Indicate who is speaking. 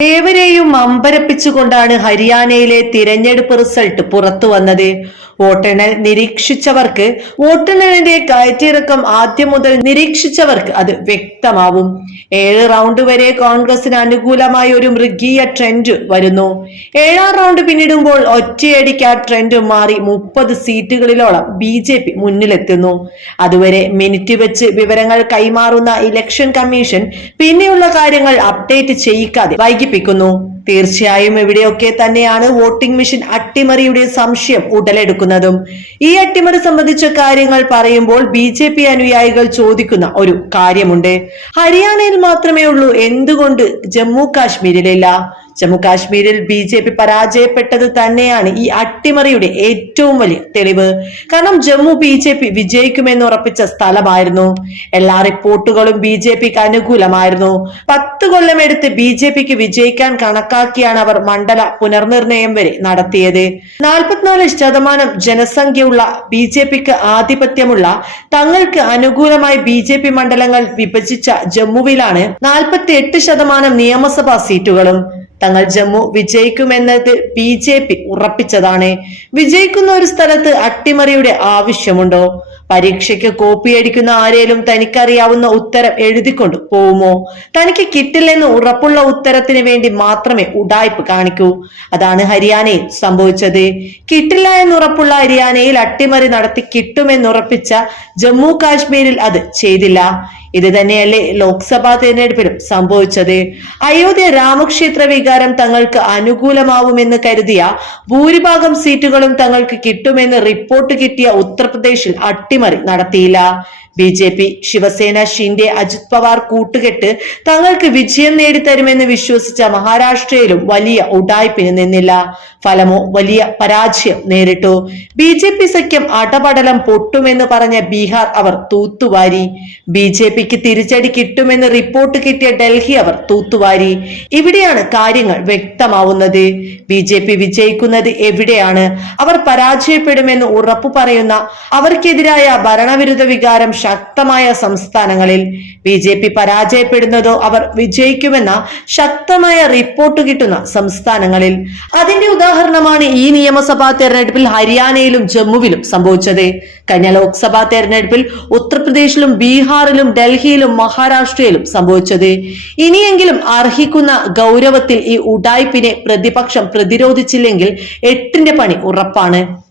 Speaker 1: ഏവരെയും അമ്പരപ്പിച്ചുകൊണ്ടാണ് ഹരിയാനയിലെ തിരഞ്ഞെടുപ്പ് റിസൾട്ട് പുറത്തു വന്നത് വോട്ടെണ്ണൽ നിരീക്ഷിച്ചവർക്ക് വോട്ടെണ്ണലിന്റെ കയറ്റിറക്കം ആദ്യം മുതൽ നിരീക്ഷിച്ചവർക്ക് അത് വ്യക്തമാവും. ഏഴ് റൗണ്ട് വരെ കോൺഗ്രസിന് അനുകൂലമായ ഒരു മൃഗീയ ട്രെൻഡ് വരുന്നു. ഏഴാം റൗണ്ട് പിന്നിടുമ്പോൾ ഒറ്റയടിക്ക് ആ ട്രെൻഡ് മാറി മുപ്പത് സീറ്റുകളിലോളം ബി ജെ പി മുന്നിലെത്തുന്നു. അതുവരെ മിനിറ്റ് വെച്ച് വിവരങ്ങൾ കൈമാറുന്ന ഇലക്ഷൻ കമ്മീഷൻ പിന്നെയുള്ള കാര്യങ്ങൾ അപ്ഡേറ്റ് ചെയ്യിക്കാതെ വൈകിപ്പിക്കുന്നു. തീർച്ചയായും ഇവിടെയൊക്കെ തന്നെയാണ് വോട്ടിംഗ് മെഷീൻ അട്ടിമറിയുടെ സംശയം ഉടലെടുക്കുന്നതും. ഈ അട്ടിമറി സംബന്ധിച്ച കാര്യങ്ങൾ പറയുമ്പോൾ ബി ജെ പി അനുയായികൾ ചോദിക്കുന്ന ഒരു കാര്യമുണ്ട്. ഹരിയാനയിൽ മാത്രമേ ഉള്ളൂ എന്തുകൊണ്ട് ജമ്മു കാശ്മീരിലില്ല? ജമ്മു കാശ്മീരിൽ ബി ജെ പി പരാജയപ്പെട്ടത് തന്നെയാണ് ഈ അട്ടിമറിയുടെ ഏറ്റവും വലിയ തെളിവ്. കാരണം ജമ്മു ബി ജെ പി വിജയിക്കുമെന്ന് ഉറപ്പിച്ച സ്ഥലമായിരുന്നു. എല്ലാ റിപ്പോർട്ടുകളും ബി ജെ പിക്ക് അനുകൂലമായിരുന്നു. പത്ത് കൊല്ലം എടുത്ത് ബി ജെ പിക്ക് വിജയിക്കാൻ കണക്കാക്കിയാണ് അവർ മണ്ഡല പുനർനിർണയം വരെ നടത്തിയത്. നാൽപ്പത്തിനാല് ശതമാനം ജനസംഖ്യയുള്ള ബി ജെ പിക്ക് ആധിപത്യമുള്ള തങ്ങൾക്ക് അനുകൂലമായി ബി ജെ പി മണ്ഡലങ്ങൾ വിഭജിച്ച ജമ്മുവിലാണ് നാൽപ്പത്തി എട്ട് ശതമാനം നിയമസഭാ സീറ്റുകളും. തങ്ങൾ ജമ്മു വിജയിക്കുമെന്നത് ബി ജെ പി ഉറപ്പിച്ചതാണ്. വിജയിക്കുന്ന ഒരു സ്ഥലത്ത് അട്ടിമറിയുടെ ആവശ്യമുണ്ടോ? പരീക്ഷയ്ക്ക് കോപ്പി കോപ്പിയടിക്കുന്ന ആരേലും തനിക്കറിയാവുന്ന ഉത്തരം എഴുതിക്കൊണ്ട് പോവുമോ? തനിക്ക് കിട്ടില്ലെന്ന് ഉറപ്പുള്ള ഉത്തരത്തിന് വേണ്ടി മാത്രമേ ഉടായ്പ് കാണിക്കൂ. അതാണ് ഹരിയാനയിൽ സംഭവിച്ചത്. കിട്ടില്ല എന്നുറപ്പുള്ള ഹരിയാനയിൽ അട്ടിമറി നടത്തി കിട്ടുമെന്നുറപ്പിച്ച ജമ്മു കാശ്മീരിൽ അത് ചെയ്തില്ല. ഇത് തന്നെയല്ലേ ലോക്സഭാ തെരഞ്ഞെടുപ്പിലും സംഭവിച്ചത്. അയോധ്യ രാമക്ഷേത്ര വികാരം തങ്ങൾക്ക് അനുകൂലമാവുമെന്ന് കരുതിയ ഭൂരിഭാഗം സീറ്റുകളും തങ്ങൾക്ക് കിട്ടുമെന്ന് റിപ്പോർട്ട് കിട്ടിയ ഉത്തർപ്രദേശിൽ അട്ടിമറി നടത്തിയില്ല. B J P Shiv Sena Shinde Ajit Pawar കൂട്ടുകെട്ട് തങ്ങൾക്ക് വിജയം നേടിത്തരുമെന്ന് വിശ്വസിച്ച മഹാരാഷ്ട്രയിലും വലിയ ഉടായ്പിന് നിന്നില്ല. ഫലമോ വലിയ പരാജയം നേരിട്ടു. ബി ജെ പി സഖ്യം അടപടലം പൊട്ടുമെന്ന് പറഞ്ഞ ബീഹാർ അവർ തൂത്തുവാരി. ബി ജെ പിക്ക് തിരിച്ചടി കിട്ടുമെന്ന് റിപ്പോർട്ട് കിട്ടിയ ഡൽഹി അവർ തൂത്തുവാരി. ഇവിടെയാണ് കാര്യങ്ങൾ വ്യക്തമാവുന്നത്. ബി ജെ പി വിജയിക്കുന്നത് എവിടെയാണ്? അവർ പരാജയപ്പെടുമെന്ന് ഉറപ്പു പറയുന്ന അവർക്കെതിരായ ഭരണവിരുദ്ധ വികാരം ശക്തമായ സംസ്ഥാനങ്ങളിൽ. ബി ജെ പി പരാജയപ്പെടുന്നതോ അവർ വിജയിക്കുമെന്ന ശക്തമായ റിപ്പോർട്ട് കിട്ടുന്ന സംസ്ഥാനങ്ങളിൽ. അതിന്റെ ഉദാഹരണമാണ് ഈ നിയമസഭാ തെരഞ്ഞെടുപ്പിൽ ഹരിയാനയിലും ജമ്മുവിലും സംഭവിച്ചത്. കഴിഞ്ഞ ലോക്സഭാ തെരഞ്ഞെടുപ്പിൽ ഉത്തർപ്രദേശിലും ബീഹാറിലും ഡൽഹിയിലും മഹാരാഷ്ട്രയിലും സംഭവിച്ചത്. ഇനിയെങ്കിലും അർഹിക്കുന്ന ഗൗരവത്തിൽ ഈ ഉടായ്പിനെ പ്രതിപക്ഷം പ്രതിരോധിച്ചില്ലെങ്കിൽ എട്ടിന്റെ പണി ഉറപ്പാണ്.